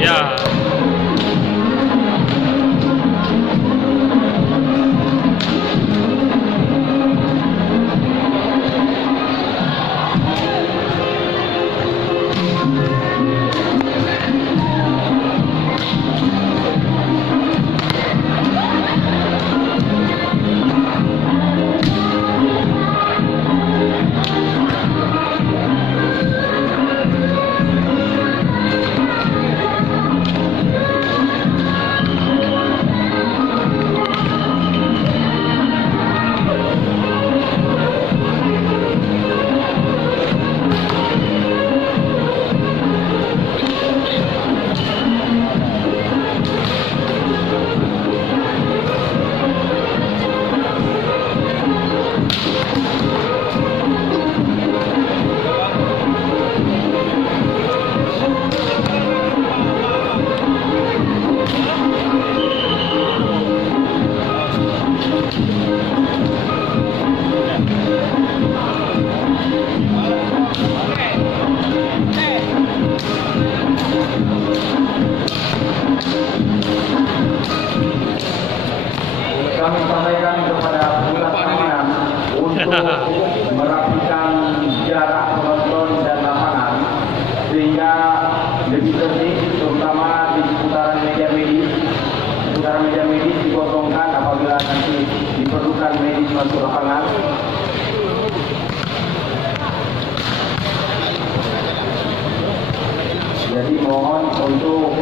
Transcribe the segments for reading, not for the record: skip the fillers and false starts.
Ya. Kami sampaikan kepada petugas keamanan untuk merapikan jarak penonton dan lapangan sehingga lebih tertib, terutama di seputaran meja medis. Seputaran meja medis dikosongkan apabila nanti diperlukan medis masuk lapangan. Jadi mohon untuk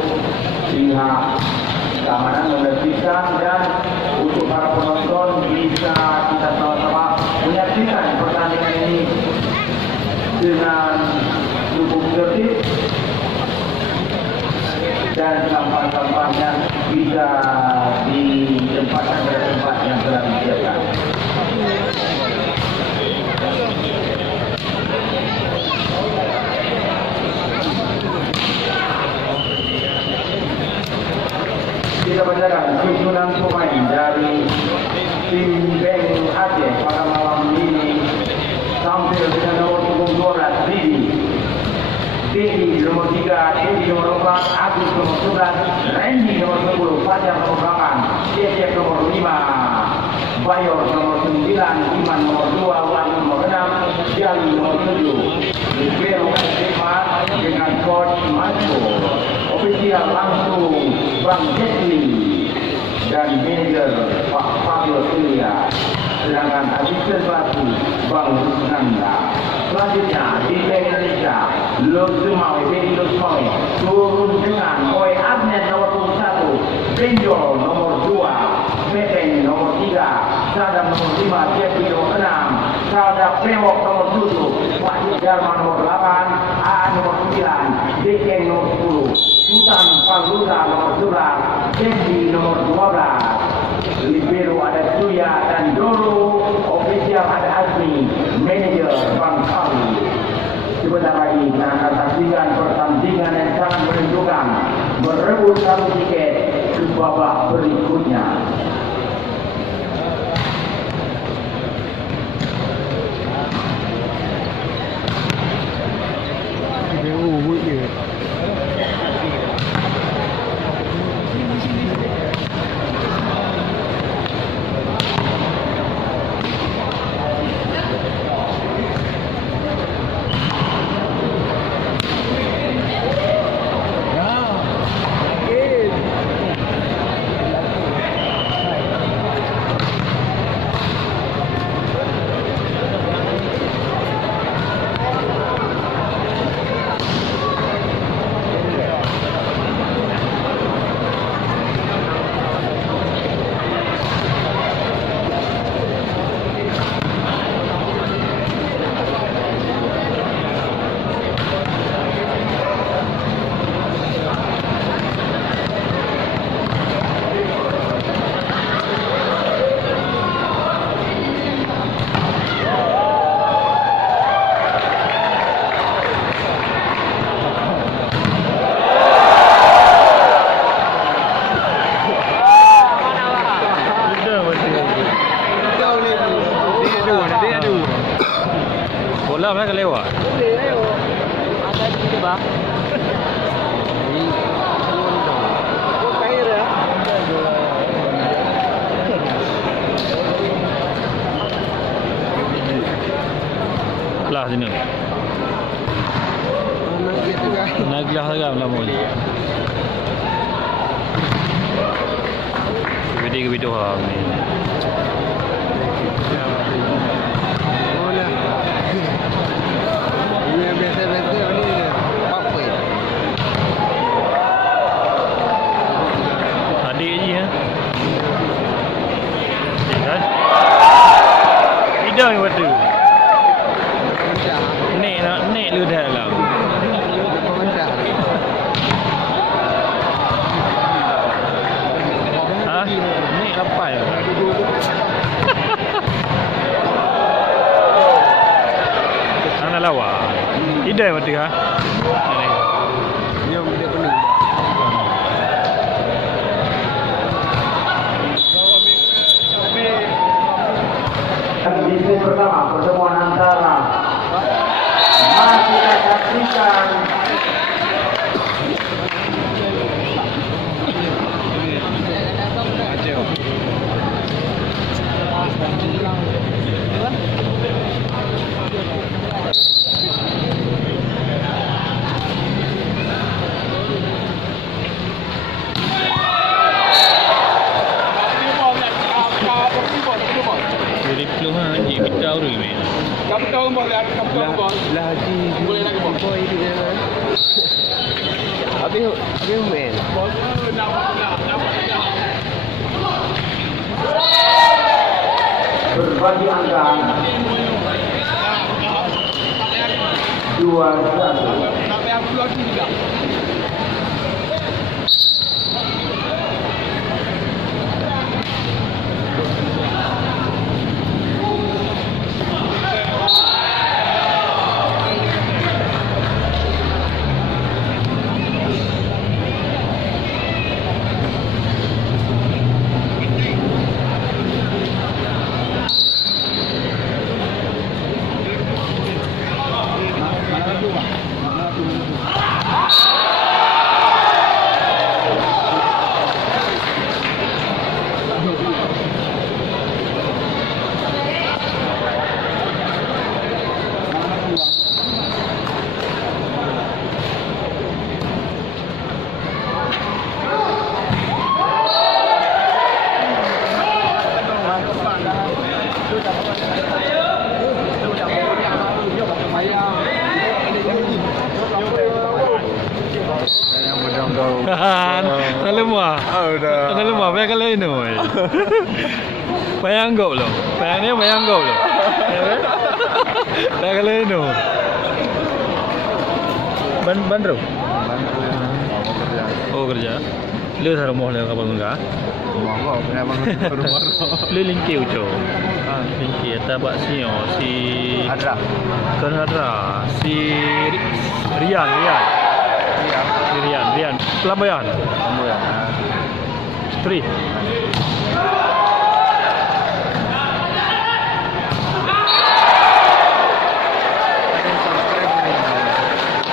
pihak keamanan menertibkan dan untuk para penonton bisa kita sama-sama menyaksikan pertandingan ini dengan cukup tertib dan sampah-sampahnya bisa ditempatkan pada tempat yang telah disediakan. Kita bacakan susunan pemain dari tim Bank Aceh pada malam ini tampil dengan nomor punggung 12 Didi nomor 3, Didi nomor 4, Agus nomor 11, Randy nomor 10, Fajar nomor 8, Cecep nomor 5, Bayor nomor 9, Iman nomor 2, Wahyu nomor 6, Jali nomor 7. Libero SMA dengan coach Marco. Ofisial langsung Bang Jesli dan manajer Pak Fabio Surya, sedangkan asisten pelatih Bang Rusnanda. Selanjutnya di Indonesia, Lutsumawi, Bedi Lutsumawi turun dengan Oi Adnet nomor 21, Benjol nomor 2, Meteng nomor 3, Sadam nomor 5, Jeffrey nomor 6, Sadap Pewok nomor 7, Wahid Jarman nomor 8, Aan nomor 9, Dekeng nomor 10, Sultan Fazlula nomor 11, Dendi nomor 12, Libero ada Surya dan Doro, ofisial ada Azmi, manajer Bang Kali. Sebentar lagi kita akan saksikan pertandingan yang sangat menentukan, berebut satu tiket ke babak berikutnya. Bola mereka lewat. Boleh lewat. Ada di bawah. sini. Nak gelas harga lama ni. Video ha ni. Adik je ya. Kan? Hidang waktu. Nek lu dah lah. Ha? Nek apa ya? Ana lawa. Hidang waktu ha. Dia pening. Di pertama pertemuan antara masih saksikan Jadi peluang lagi kita tahu ni. Kamu tahu boleh lagi boleh lagi boy dia. Habis main. berbagi angka 2-1. Sampai aku keluar juga. Dah lemah. Dah lemah. Bayang kalau ini. Bayang gop loh. Bayang ni bayang gop loh. Dah kalau ini. Bandro. Oh kerja. Lu thar moh le kapal mangga. Moh kenapa baru-baru. Lu lingki uco. Lingki tabak sio si Adra. Kan Adra si Rian. Pelambayan. Isteri.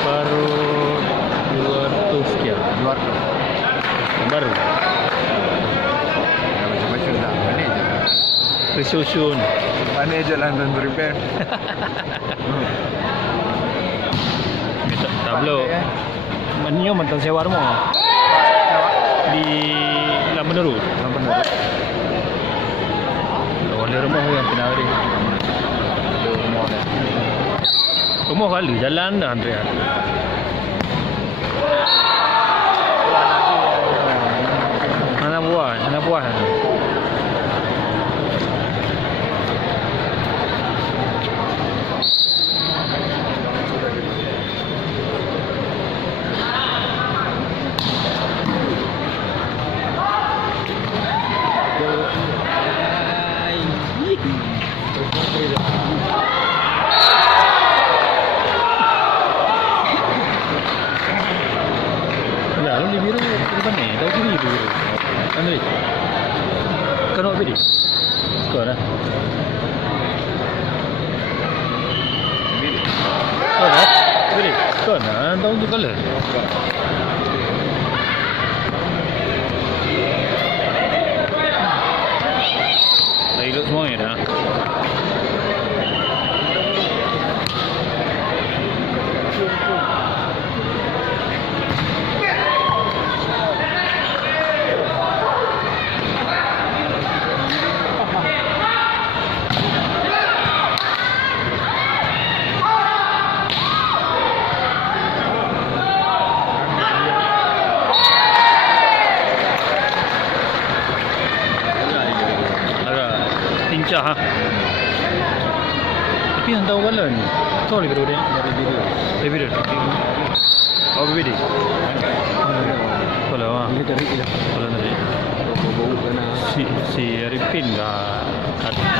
Baru 200 sekian. 200. Baru. Macam dah. Resusun. Manager London repair. Tablo. Menyo mantan sewa rumah. Di Lambanuru. Ada rumah yang kena hari. Rumah kali jalan dah Andrea. Anak buah. Lalu di biru ke depan ni, tahu kiri tu biru. Andri. Kau nak pilih? Kau dah. Kau dah? Pilih. Kau dah tahu tu color. Dah hidup semuanya dah. Aha. Tapi yang tahu bala ni. Tahu lagi dia dari video. Oh, BBD. Kalau ah. Ini dari dia. Kalau dari. Bau kena. Si Arifin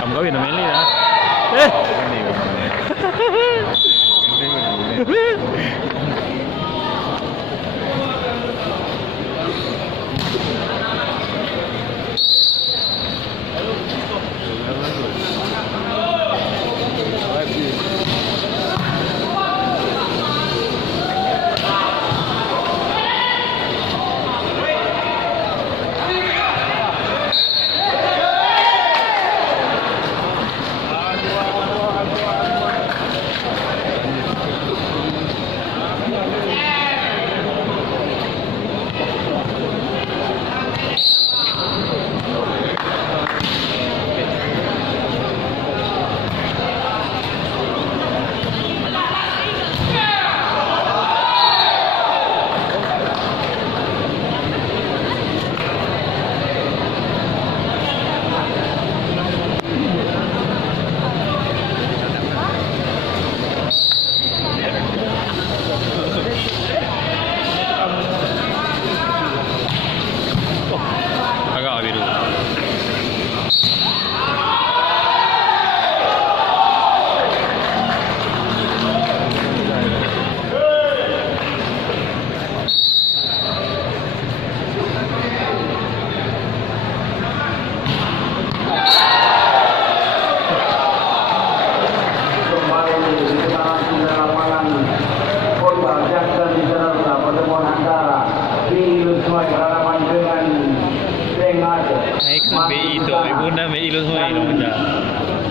kamu kawin nama Meli dah.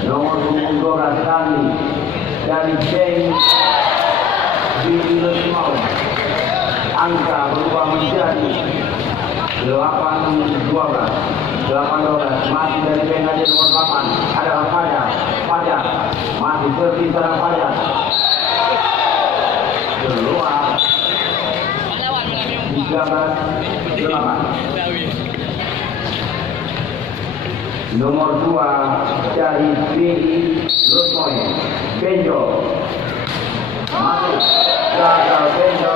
Nomor 12 kali dari Jeng Billy Mau. Angka berubah menjadi 8-12 masih dari Jeng aja nomor 8 adalah Fajar masih tersisa Fajar keluar 13-8. Nomor 2 dari Billy Rusmoy Benjo masih gagal Benjo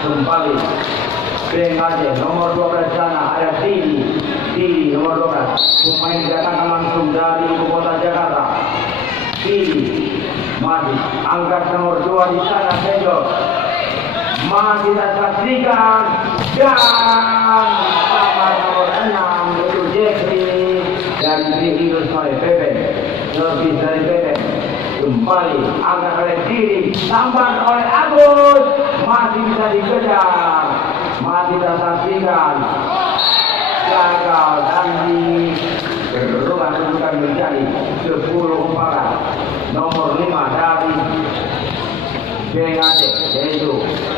kembali Bengaje nomor 12 sana ada Dili nomor 12 pemain datang langsung dari ibu kota Jakarta. Dili masih angkat nomor 2 di sana Benjo masih kita saksikan dan sama nomor 6 itu Jeffrey dan Billy Rusmoy Pepe lebih dari Pepe kembali angkat oleh Dili tambahan oleh Agus masih bisa dikejar masih kita saksikan gagal dan berubah kedudukan menjadi 10-4 nomor 5 dari Bengaje yaitu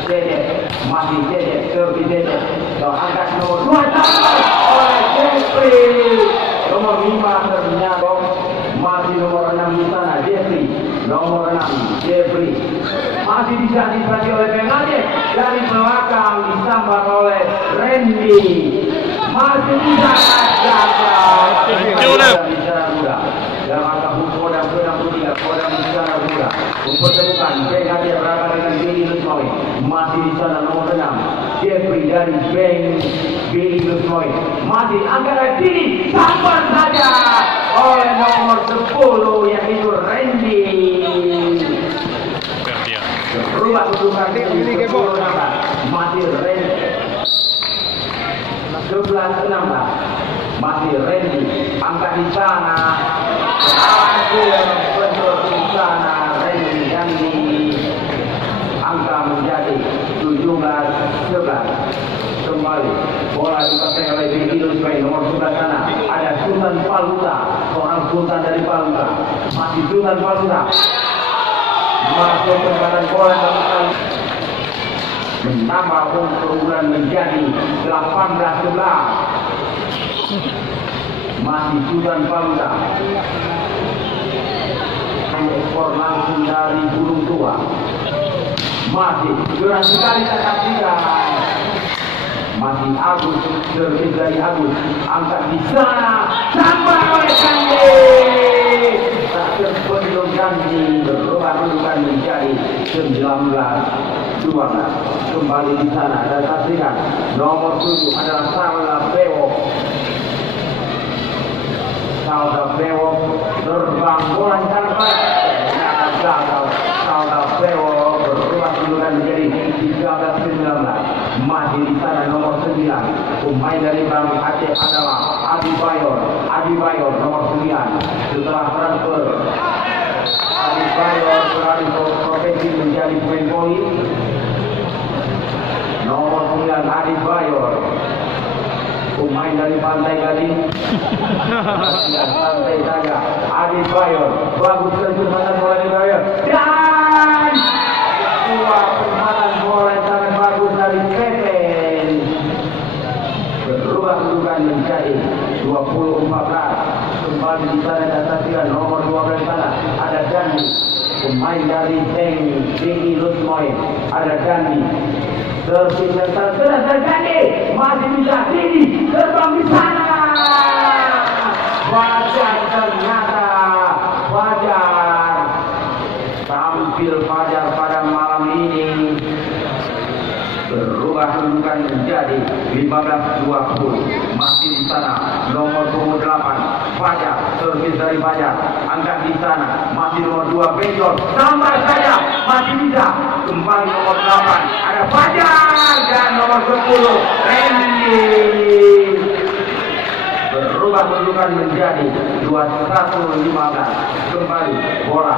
Dede masih Dede lebih Dede dan angkat nomor 2 tambah oleh Jeffrey nomor 5 ternyata masih nomor 6 di sana Jeffrey nomor 6 Jeffrey masih bisa dibagi oleh Bengaje dari belakang disambar oleh Randy masih bisa gagal bicara muda dalam angka Kodam 3 Kodam bicara muda mempertemukan Bengaje berada dengan Billy Rusmoy masih di sana nomor 6 Jeffrey dari Billy Rusmoy masih angkat Dili sambar saja oleh nomor 10 yaitu Randy berubah kedudukan menjadi 10-16 masih Randy 11-16 masih Randy angkat di sana bentuk di sana Randy dan di angka menjadi 17-11 kembali bola dikuasai oleh Billy Rusmoy nomor 11 sana ada Sultan Paluta seorang Sultan dari Paluta masih Sultan Paluta masuk ke badan bola dan menambah keunggulan menjadi 18-11 masih Sultan Paluta ekor langsung dari Gunung Tua masih durasi sekali kita saksikan masih Agus, servis dari Agus, angkat di sana, sampai oleh Gandhi. Tak sebelum Gandhi berubah kedudukan menjadi 19-12. Kembali di sana dan saksikan nomor 7 adalah Salda Bewok. Salda Bewok terbang bola sampai ternyata gagal. Salda Bewok berubah kedudukan menjadi 13-19. Masih di sana nomor 9 pemain dari Bali Aceh adalah Adi Bayor nomor 9. Setelah transfer Adi Bayor beralih ke profesi menjadi pemain voli. Nomor 9 Adi Bayor, pemain dari Pantai Gading. Santai saja Adi Bayor, bagus kecepatan bola Adi Bayor dan dua permainan bola yang sangat bagus dari Pepen. Berubah kedudukan menjadi 20-14. Kembali di sana dan saksikan nomor 12 sana ada Dandi, pemain dari Tinggi Lusmoy. Ada Dandi, servis yang terkeras dan Dandi masih bisa tinggi terbang di sana. Fajar ternyata tampil Fajar pada malam ini berubah kedudukan menjadi 15-20. Masih di sana nomor 28 Fajar, servis dari Fajar, angkat di sana masih nomor 2 Benjol, tambah saja masih bisa. Kembali nomor 8 ada Fajar dan nomor 10 Randy. Berubah kedudukan menjadi 21-15. Kembali bola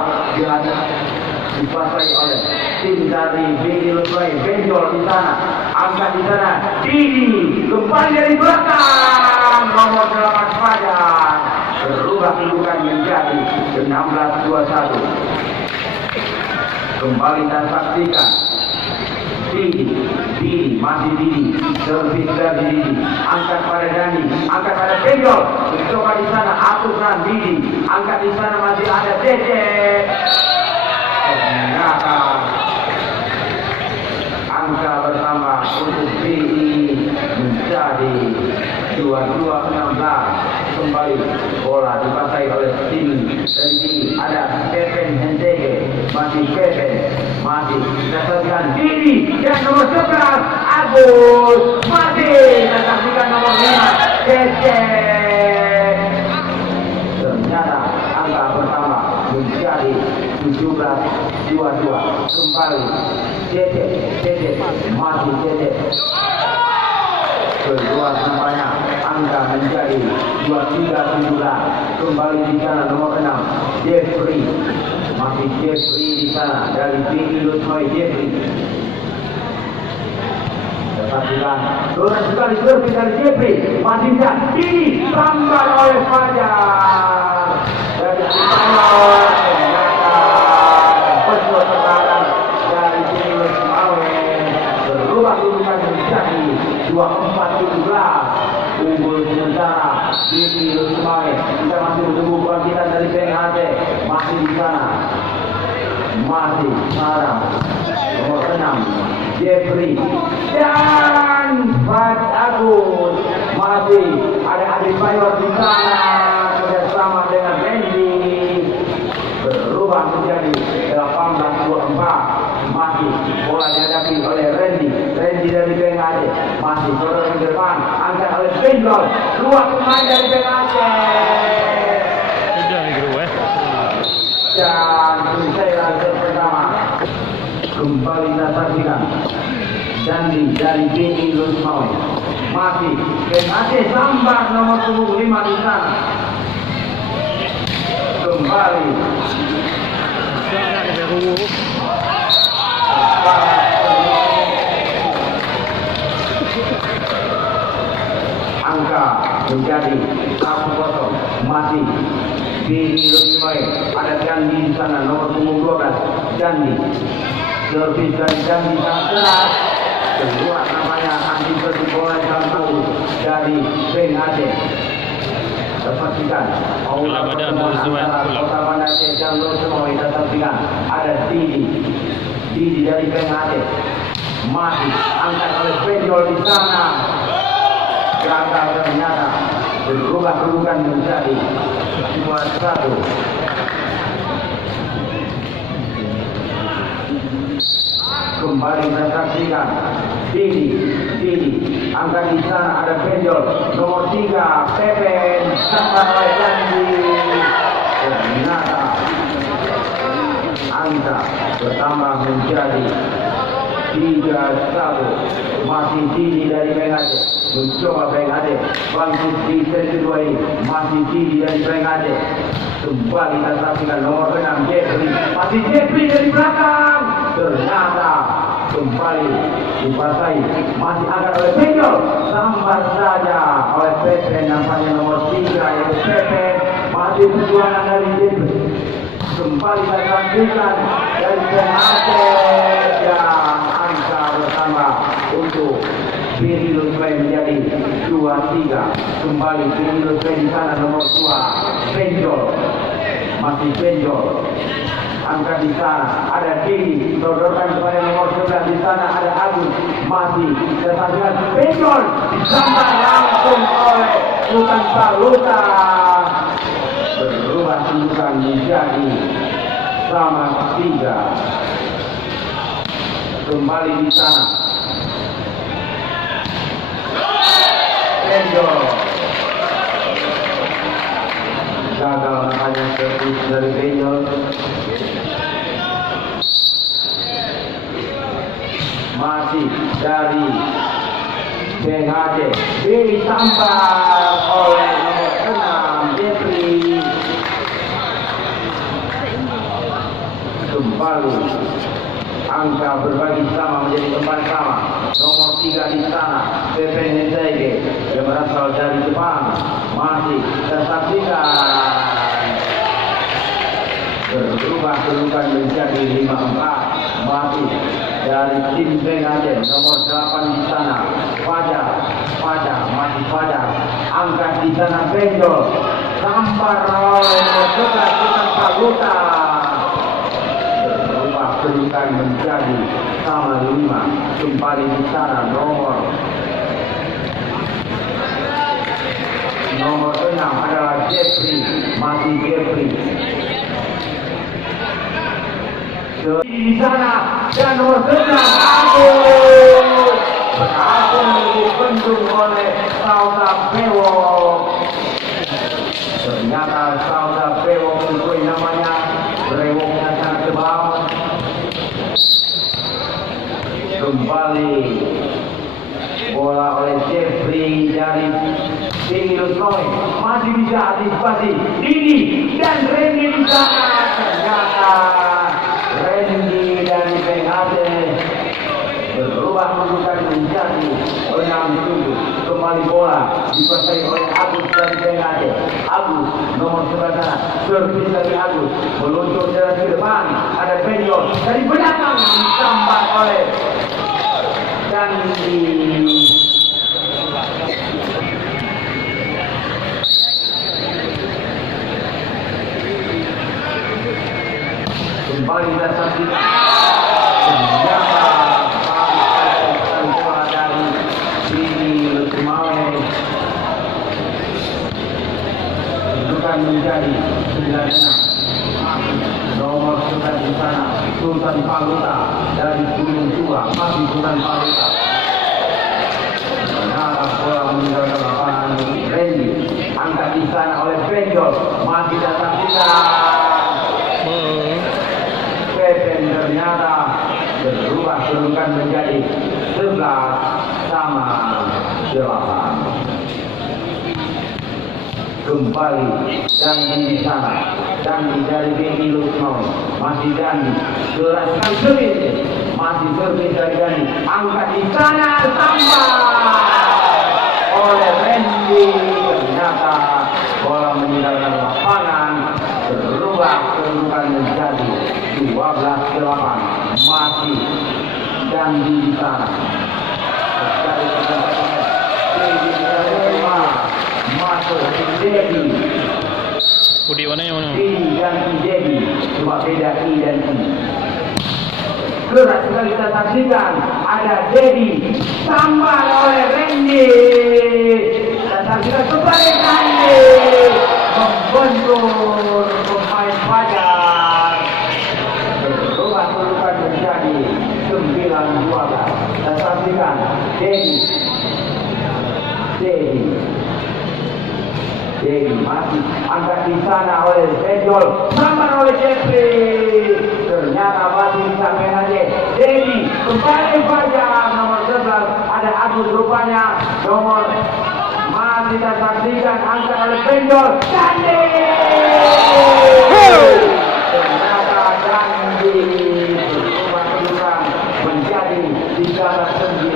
dikuasai oleh tim dari Bini Lusway. Benjol di sana, angkat di sana Didi, kembali dari belakang nomor 8 Fajar. Berubah kedudukan menjadi 16-21. Kembali dan saksikan Didi, masih Didi, servis dari Didi, angkat pada Dani, angkat pada Benjol, mencoba di sana aturan Didi, angkat di sana masih ada Dede. Ternyata angka bertambah untuk BI menjadi 22-16. Kembali bola dikuasai oleh tim dari BI. Ada Pepen Hentege, masih Pepen, masih saksikan Didi dan nomor 11 Agus, masih saksikan nomor 5 Dede. Ternyata angka bertambah menjadi 17-22. Kembali Dede masih Dede. Kedua sampainya angka menjadi 23-17. Kembali di sana nomor 6 Jeffrey, masih Jeffrey di sana dari Bini Lusmoy. Jeffrey saksikan turun sekali servis dari Jeffrey, masih bisa Didi, tambah oleh Fajar dari Spanyol. Ternyata betul sekarang dari Bini Lusmoy berubah kedudukan menjadi 24-17. Unggul sementara Bini Lusmoy. Kita masih menunggu bangkitan dari PNHT. Masih di sana, masih sekarang nomor 6 Jeffrey dan Fat Agus. Masih ada Adi Bayor di sana kerjasama dengan Randy. Berubah menjadi 18-24. Masih bola dihadapi oleh Randy dari PNHT. Masih terus ke depan, angkat oleh Benjol, dua pemain dari PNHT. Dan selesai laga pertama. Kembali kita saksikan Dandi dari Bini Lusmoy. Masih PNHT sambar nomor 75 di sana. Kembali angka menjadi 1-0. Masih Bini Lusmoy. Ada Dandi di sana nomor 12 Dandi, servis dari Dandi sangat keras. Kedua namanya anti bola campur dari PNHT. Saksikan Kota Banda Aceh dan Lusmoy. Saksikan ada Didi dari PNHT. masih angkat oleh Benjol di sana, gagal ternyata, berubah kedudukan menjadi 2-1. Kembali kita saksikan Didi angkat di sana, ada Benjol nomor 3 Pepen sampai oleh Dandi, ternyata angka bertambah menjadi 3-1. Masih Didi dari Bengade, mencoba Bengade bangkit di set kedua ini, masih Didi dari Bengade. Kembali kita saksikan nomor 6 Jeffrey, masih Jeffrey dari belakang, ternyata kembali dikuasai, masih angkat oleh Benjol, sambat saja oleh Pepen, nampaknya nomor 3 yaitu Pepen, masih perjuangan dari Jeffrey. Kembali kita saksikan dari Bengade dan angka bersama untuk Billy Lusway menjadi 2-3. Kembali Billy Lusway di sana nomor 2 Benjol, masih Benjol angkat di sana, ada Didi sodorkan kepada nomor 11 di sana, ada Agus, masih dengan Benjol disambar langsung oleh Sultan Saluta, berubah kedudukan menjadi sama 3. Kembali di sana Benjol, gagal nampaknya servis dari Benjol. Masih dari Bengade disambar oleh nomor 6 Jeffrey. Kembali angka berbagi sama menjadi 4 sama. Nomor 3 di sana Pepen Hensege yang berasal dari Jepang, masih tersaksikan, berubah kedudukan menjadi 5-4. Masih dari tim Bengade nomor 8 di sana Fajar, masih Fajar angkat di sana Benjol, sambar oleh nomor 11 Sultan Saluta, berubah kedudukan menjadi sama 5. Kembali di sana nomor 6 adalah Jeffrey, masih Jeffrey di sana, dan nomor 9 Agus berhasil dibendung oleh Sauda Bewok. Ternyata Sauda Bewok itu namanya, brewoknya sangat tebal. Kembali bola oleh Jeffrey dari Didi Lusway, masih bisa antisipasi Didi dan Randy di sana, ternyata Randy dari Bengade berubah kedudukan menjadi 6-7. Kembali bola dikuasai oleh Agus dari Bengade. Agus nomor 11 sana, servis dari Agus meluncur jalan ke depan, ada Benjol dari belakang disambar oleh Dandi. Kembali kita saksikan ternyata bola dari Didi Lusway, kedudukan menjadi 9-6. Nomor 11 di sana Sultan Paluta dari Gunung Tua, masih Sultan Paluta. Ternyata bola meninggalkan lapangan Randy, angkat di sana oleh Benjol, masih kita saksikan Pepen, ternyata berubah kedudukan menjadi 11-8. Kembali Dandi di sana, Dandi dari Billy Lusway, masih Dandi gerakkan servis, masih servis dari Dandi, angkat di sana, sambar oleh Randy, ternyata bola meninggalkan lapangan, berubah kedudukan menjadi 12-8. Masih Dandi di sana. Masuk Dedi. Budi mana yang mana? I dan I Dedi, cuma beda I dan I. Gerak sekali kita saksikan ada Dedi, sambar oleh Randy. Dan saksikan kembali Randy membentur pemain Fajar. Berubah kedudukan menjadi 9-12. Dan saksikan Dedi masih angkat di sana oleh Benjol, sambar oleh Jeffrey. Ternyata masih disampaikan aja. Dedi kembali Fajar nomor 11. Ada Agus rupanya nomor masih kita saksikan angkat oleh Benjol. Dandi. Ternyata Dandi berubah kedudukan menjadi 3-9.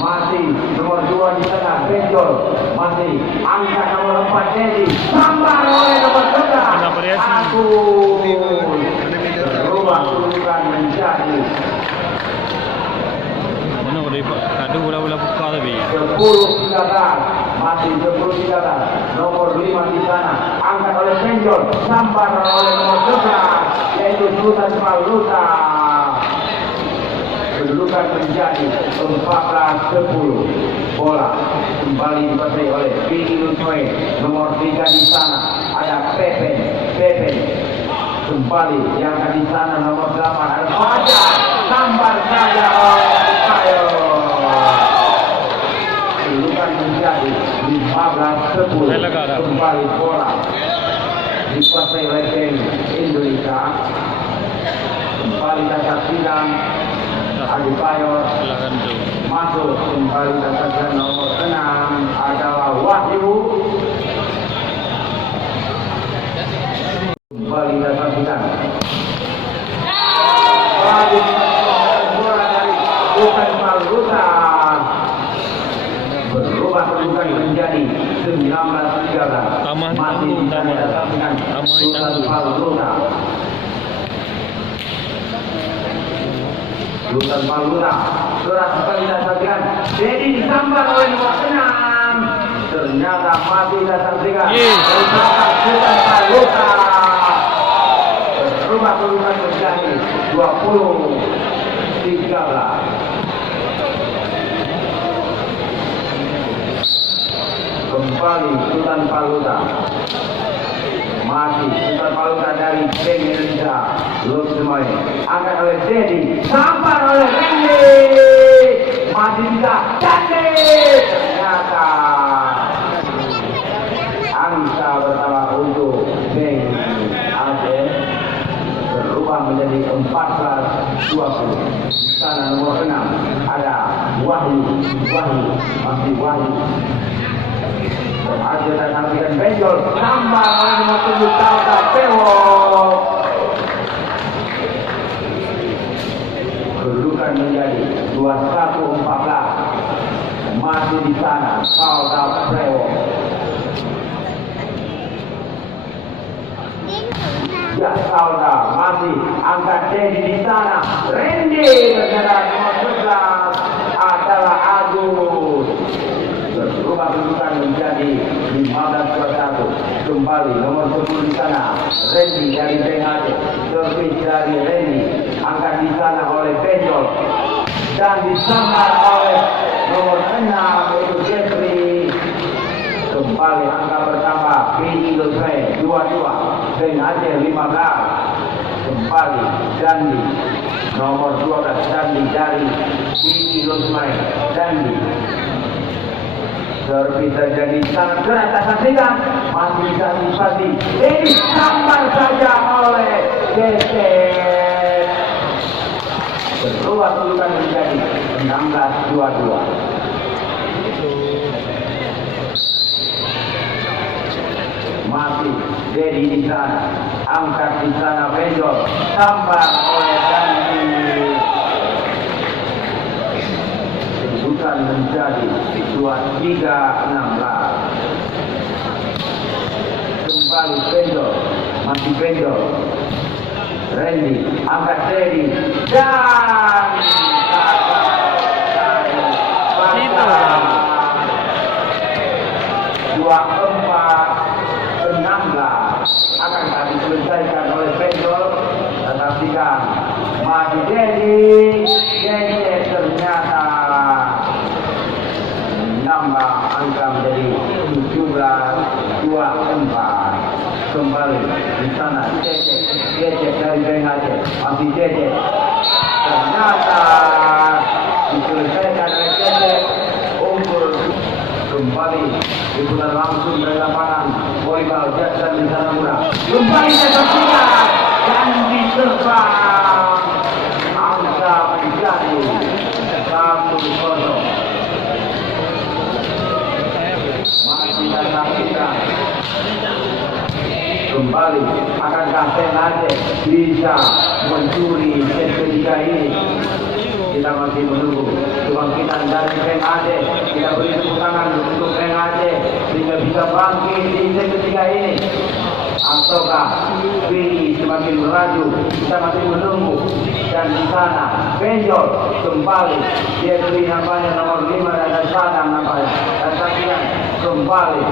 Masih nomor 2 di sana Benjol, masih angkat nomor 4 Dedi, sambar oleh nomor 11 Agus. Berubah kedudukan menjadi Mana boleh kado bola-bola buka tapi. 10-13. Masih 10-13. Nomor 5 di sana angkat oleh Benjol, sambar oleh nomor 11 yaitu Sultan Paluta. Kedudukan menjadi 14-10. Bola kembali dikuasai oleh Vicky Lusmoe. Nomor 3 di sana ada Pepe kembali yang di sana nomor 8 ada Fajar, sambar saja oleh Ayo. Kedudukan menjadi 15-10. Kembali bola dikuasai oleh tim Indonesia. Kembali dasar sidang Adi Payor masuk kembali dasar nomor 6 adalah Wahyu. Kembali dasar sidang bola dari Sultan Paluta. Berubah kedudukan menjadi 19-13. Masih di dasar sidang Sultan Paluta. Sultan Paluta surat sekali kita saksikan. Dedi disambar oleh nomor 6. Ternyata masih kita saksikan. Sultan Paluta berubah kedudukan menjadi 20-13. Kembali Sultan Paluta. Masih Sultan Paluta dari Bank Indonesia. Lusmoe angkat oleh Dedi, sambar oleh Randy. Masih bisa Dandi. Ternyata angka bersama untuk Bank Aceh berubah menjadi 14-20. Di sana nomor 6 ada Wahyu, masih Wahyu. Berhasil dan saksikan Benjol, sambar oleh nomor 7 Tauta Pewo. Kedudukan menjadi 21-14. Masih di sana Tauta Pewo. Ya Tauta masih angkat Dedi di sana. Randy ternyata nomor 11 adalah Agus. Berubah kedudukan menjadi 15-21. Kembali nomor 10 di sana Randy dari BHD. Servis dari Randy angkat di sana oleh Benjol dan disambar oleh nomor 6 yaitu Jeffrey. Kembali angka bertambah Vicky Lusmoe 22. BHD 15. Kembali Dandi nomor 12 Dandi dari Vicky Lusmoe. Dandi servis terjadi sangat keras saksikan. Masih bisa antisipasi. Ini sambar saja oleh Geset. Berubah kedudukan menjadi 16-22. Masih Dedi di sana, angkat di sana Benjol, sambar oleh Dandi. Kedudukan menjadi 23-16. Kembali Benjol, masih Benjol. Randy angkat Dedi dan akan diselesaikan oleh Benjol. Saksikan masih masih Cece. Ternyata diselesaikan oleh Cece. Unggul kembali diputar langsung dari lapangan volleyball Jackson di sana muda. Kembali tertinggal dan diterbang. Angka menjadi 1-0. Masih datang kita. Kembali akankah Sengaja bisa mencuri set ketiga ini? Kita masih menunggu kebangkitan dari Sengaja. Kita beri tepuk tangan untuk Sengaja sehingga bisa bangkit di set ketiga ini. Ataukah Vini semakin melaju? Kita masih menunggu. Dan di sana Benjol kembali, dia beri namanya nomor 5 dan Sadang namanya. Dan saksikan kembali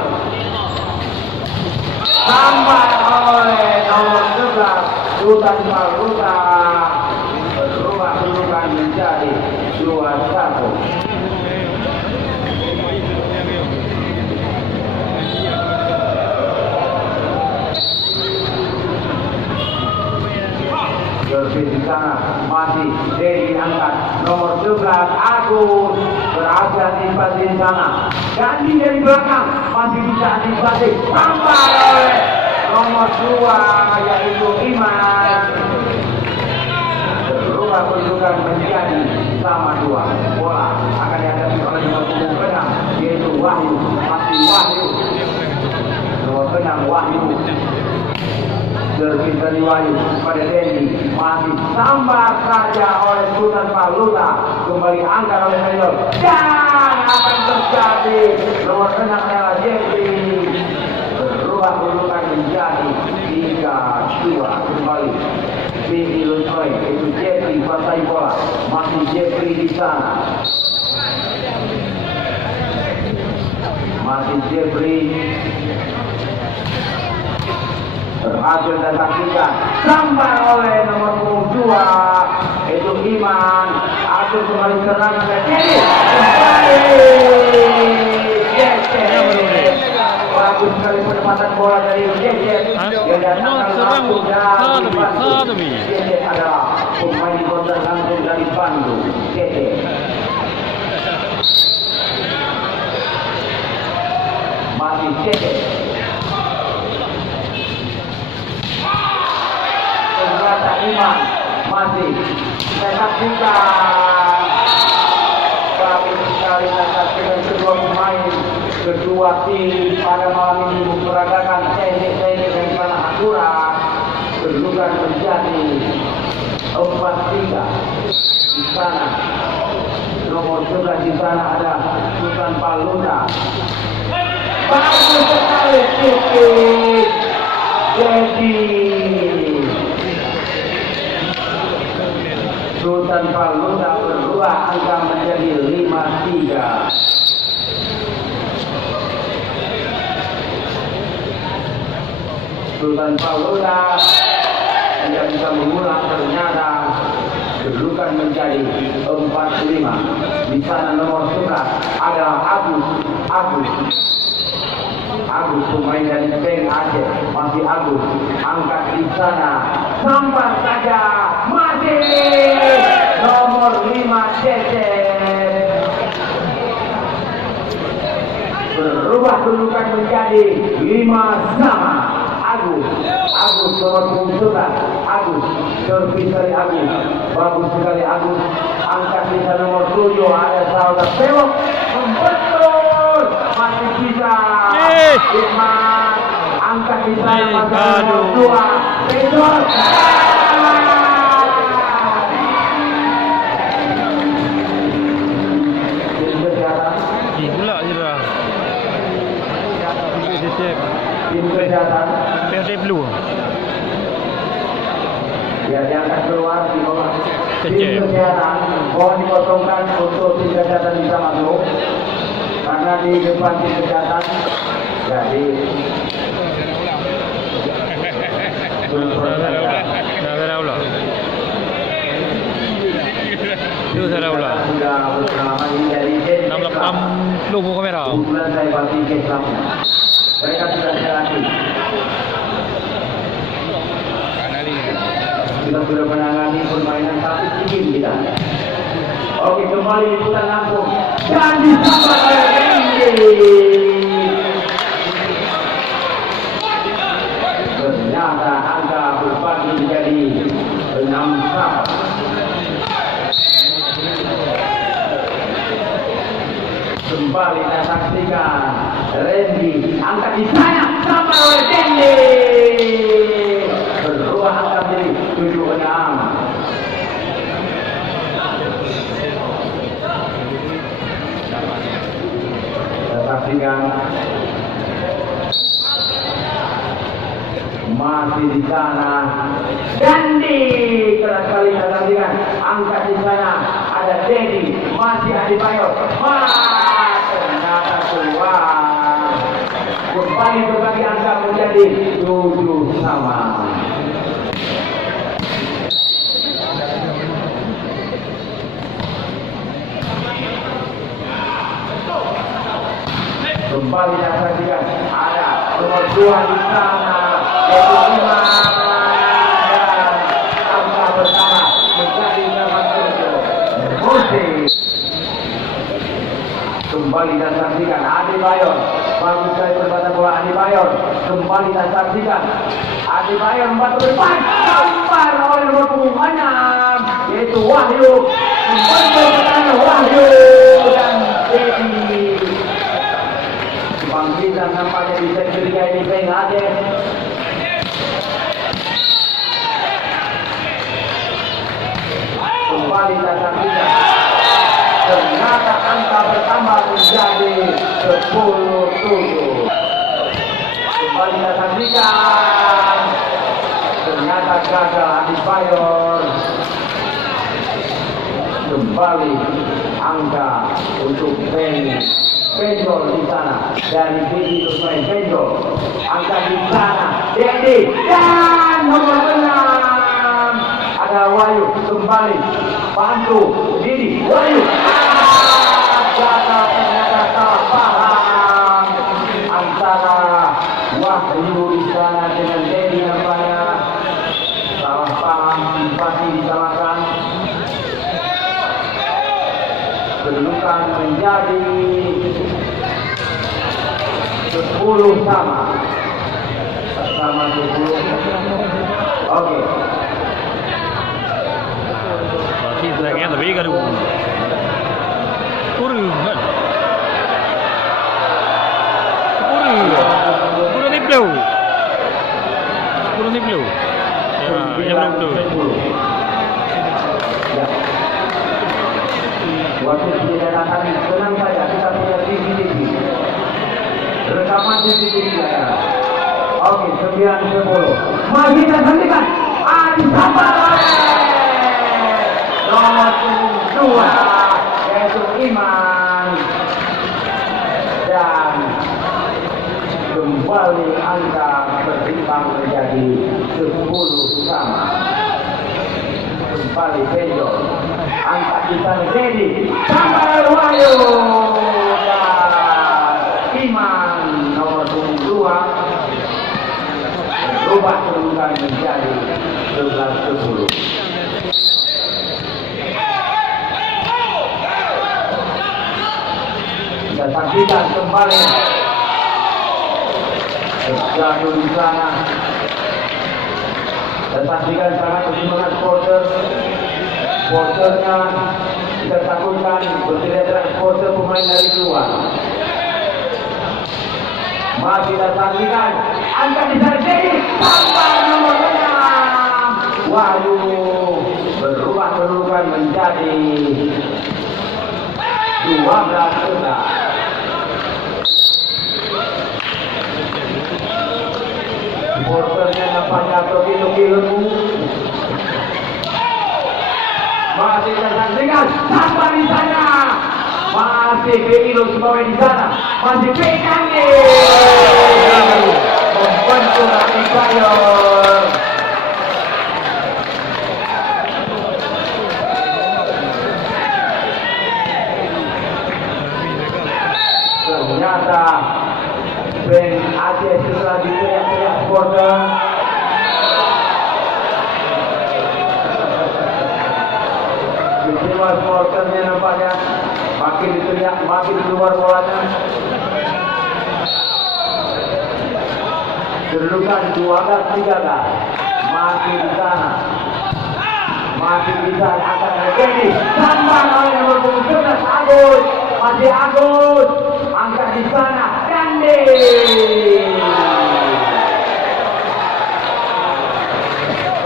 tambah oleh nomor 11 Sultan Faluta, berubah kedudukan menjadi 2-1. Servis di sana masih Dedi angkat nomor 11 Agus berhasil antisipasi di sana. Ganti dari belakang masih bisa antisipasi tambah oleh nomor 2 yaitu Iman. Berubah kedudukan menjadi sama 2. Bola akan dihadapi oleh nomor 6 yaitu Wahyu. Masih Wahyu. Nomor 6 Wahyu. Servis dari Wahyu pada Dendi masih sambar saja oleh Sultan Faluta. Kembali angkat oleh Mayor dan akan terjadi nomor 6 adalah Jeffrey. Berubah kedudukan menjadi 3-2. Kembali Vini Luncoy itu Jeffrey kuasai bola. Masih Jeffrey di sana. Masih Jeffrey berhasil dan saksikan sambar oleh nomor 2 itu Iman. Atur kembali serangan ke kiri kembali bagus sekali penempatan bola dari Jejet. Dia datang langsung dari Jejet adalah pemain kontra langsung dari Bandung. Jejet masih Jejet. Iman masih saya saksikan bagus sekali saya saksikan kedua pemain kedua tim pada malam ini memperagakan teknik-teknik yang sangat akurat. Kedudukan menjadi 4-3 di sana. Nomor 11 di sana ada Sultan Faluta. Bagus sekali titik jadi Sultan Faluta berubah angka menjadi 5-3. Sultan Faluta tidak bisa mengulang, ternyata kedudukan menjadi 4-5. Di sana nomor 11 adalah Agus pemain dari Peng Aceh. Masih Agus angkat di sana sampai saja masih nomor 5 Cece. Berubah kedudukan menjadi 5 sama. Agus nomor 11 Agus servis dari Agus bagus sekali Agus angkat di sana nomor 7 ada saudara Pewok membetul masih bisa Irman angkat di sana nomor 2 Pedor pula je dah. tim kesehatan PRD Blue. ya diangkat keluar di bawah tim Cece. kesehatan mohon dikosongkan untuk tim kesehatan bisa masuk karena di depan tim kesehatan jadi Dah ada pula. Itu ada pula. sudah bersama ini dari 68 logo kamera. bulan saya pasti Islam mereka sudah selesai kita sudah menangani permainan satu tim kita. Oke, kembali putar langsung dan disambar oleh Randy. Ternyata angka berbagi menjadi 6-4. Kembali kita saksikan Randy angkat di sana sampai oleh Randy, berubah angka menjadi 7-6. Kita saksikan masih di sana Randy, keras kali kita saksikan angkat di sana ada Dedi, masih Adebayor, ternyata keluar. Kembali berbagi angka menjadi 7-sama. Kembali kita saksikan ada nomor 2 di sana, yaitu Iman, dan angka bersama menjadi 8-7. Musik. Kembali dan saksikan Adebayor, bagus sekali perbuatan bola Adebayor. Kembali dan saksikan Adebayor membantu depan, sampai oleh nomor punggung 6 yaitu Wahyu. Kembali perbuatan Wahyu dan Dedi. Bangkitan nampaknya bisa diberikan ini Pengadeh. Kembali dan saksikan. Ternyata angka bertambah menjadi 10-7. Kembali kita saksikan. Ternyata gagal Adebayor. Kembali angka untuk Benjol di sana. Dari Dedi untuk main Benjol. Angka di sana. Dedi dan nomor 6. Ada Wahyu kembali. Bantu Dedi, Wahyu. Ternyata salah paham antara Wahyu di sana dengan Dedi nampaknya. Salah paham, pasti disalahkan. Kedudukan menjadi 10-sama. Sama 10. Oke. Kita kaya lebih kan kurang kan kurang ni blue ya yang blue. Waktu tidak datang, tenang saja, kita punya CCTV. Rekaman CCTV ya. Oke, 9-10. Masih kita hentikan. Disambar nomor 2 yaitu Iman, dan kembali angka bertimbang menjadi 10-sama. Kembali Benjol, angkat di sana Dedi, sampai Wahyu dan Iman nomor 2 berubah kedudukan menjadi 11-10. Kita saksikan kembali terjatuh di sana. Kita saksikan sangat bersemangat supporternya. Kita takutkan berteriak-teriak supporter pemain dari luar. Mari kita saksikan angka di sana Dedi sampai nomor 6. Wahyu berubah kedudukan menjadi 12-11. Supporternya nampaknya begitu masih kita saksikan sampai di sana. Masih Beilo Sumbawa di sana. Masih Bekandi membantu Adebayor. Ternyata Ben Aceh setelah diteriak-teriak supporter dua supporternya nampaknya makin diteriak, makin keluar bolanya. Kedudukan 12-3 masih di sana. Masih bisa akan terjadi sampai oleh nomor 11 Agus. Masih Agus angkat di sana Kandi.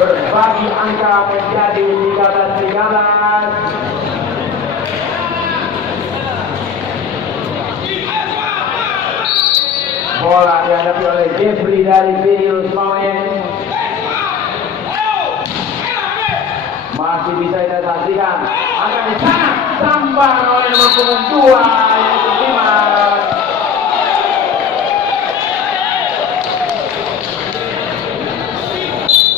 Berbagi angka menjadi 13-13. Bola dihadapi oleh Jeffrey dari Virius Mawen. Masih bisa kita saksikan akan di sana sampai oleh nomor punggung 2 yaitu Iman.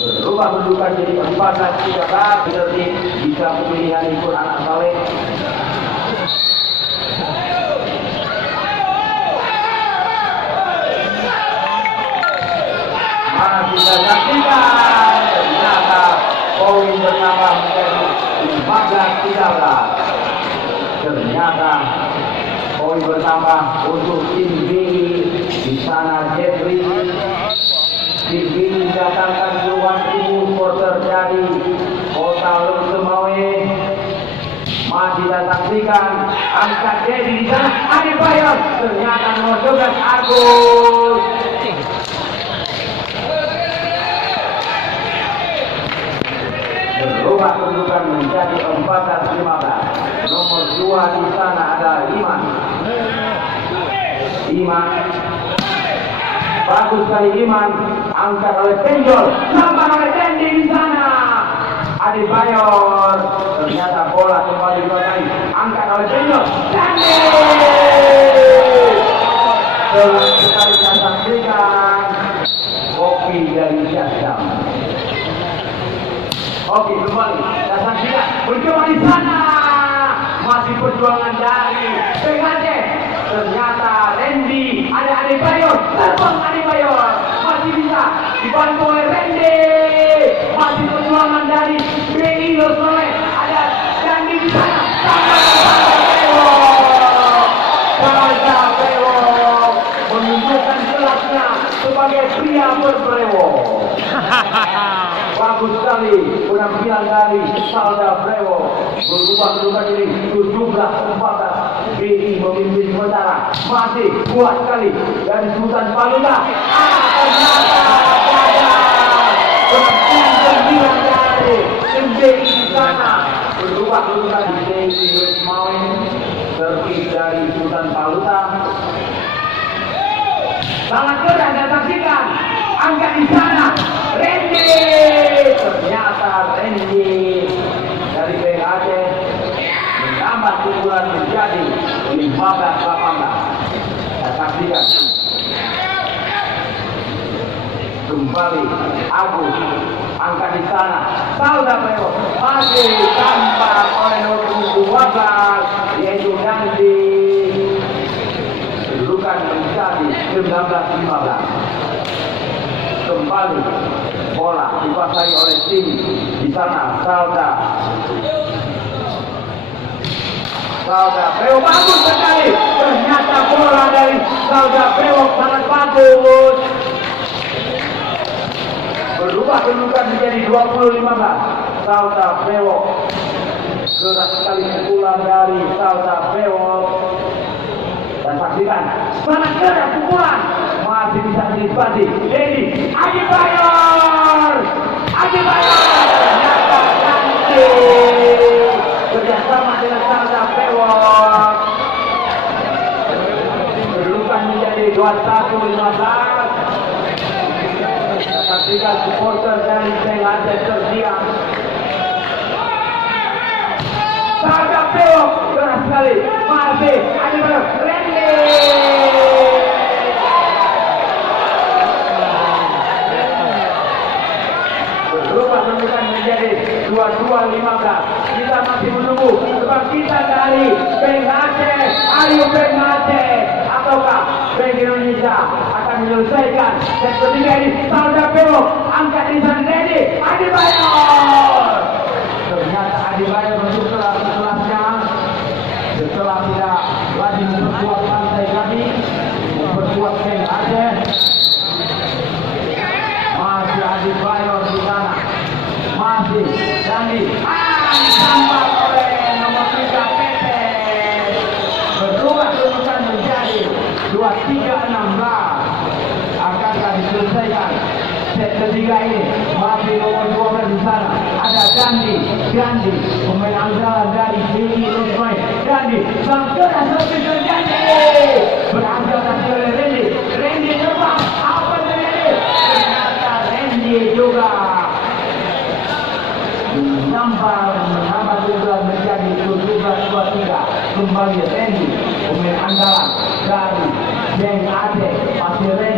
Berubah kedudukan jadi 14-13. Berarti bisa pemilihan ikut anak Saleh. Masih kita saksikan ternyata poin bertambah menjadi 15-13. Ternyata poin bertambah untuk tim B. Di sana Jeffrey. Tim B datangkan keluar timur supporter dari Kota Lungsemawe. Masih kita saksikan angkat Dedi di sana. Adebayor ternyata nomor 12 Agus. Berubah kedudukan menjadi 14-15. Nomor 2 di sana ada Iman. Iman. Bagus sekali Iman. Angkat oleh Penjol. Sampai oleh Dendi di sana. Adebayor. Ternyata bola kembali kembali. Angkat oleh Penjol. Dendi. Telah sekali kita saksikan kopi dari Syasam. Oke, kembali. Kita saksikan perjuangan di sana. Masih perjuangan dari PKC. Ternyata Randy ada Adebayor. Terbang Adebayor. Masih bisa dibantu oleh Randy. Masih perjuangan dari BI Losnoe. Ada Randy di sana. Salda Brewok menunjukkan kelasnya sebagai pria berbrewok. Bagus sekali penampilan dari Salda Brewok. Berubah kedudukan jadi 17-14. BI memimpin sementara. Masih kuat sekali dari Sultan Paluda. Ternyata penampilan sembilan dari tim BI di sana. Berubah kedudukan di BI Wismawen. Terkait dari Sultan Paluda. Sangat keras dan saksikan. Angkat di sana. Randy. Ternyata Randy dari PKC menambah keunggulan menjadi 15-18. Kita saksikan kembali Agus angkat di sana. Salda Brewok masih tampak oleh nomor 12 yaitu Dandi. Kedudukan menjadi 19-15. Kembali bola dikuasai oleh tim di sana Salda Brewok bagus sekali. Ternyata bola dari Salda Brewok sangat bagus. Berubah kedudukan menjadi 20-15. Salda Brewok keras sekali pukulan dari Salda Brewok. Dan saksikan sangat keras pukulan. Masih bisa dinikmati. Dedi Adebayor. Ternyata cantik. Kerjasama dengan Salda Brewok. Kedudukan menjadi 21-15. Saksikan supporter dari PKC terdiam. Salda Brewok keras sekali. Masih Adebayor. Randy. Berubah kedudukan menjadi 22-15. Kita masih menunggu kebangkitan dari PKC. Ayo PKC. Ataukah Bank Indonesia akan menyelesaikan set ketiga ini. Salda Brewok angkat di sana. Randy Adebayor. Ternyata Adebayor masuk setelah Akankah diselesaikan set ketiga ini? Masih nomor 12 di sana. Ada Gandhi, pemain andalan dari Sini Lutmai. Gandhi, sang keras sampai ke Gandhi. Berangkat ke Randy terbang. Apa terjadi? Ternyata Randy juga menambah juga menjadi 17-23. Kembali Randy, pemain andalan dari Jeng Aceh. Masih Randy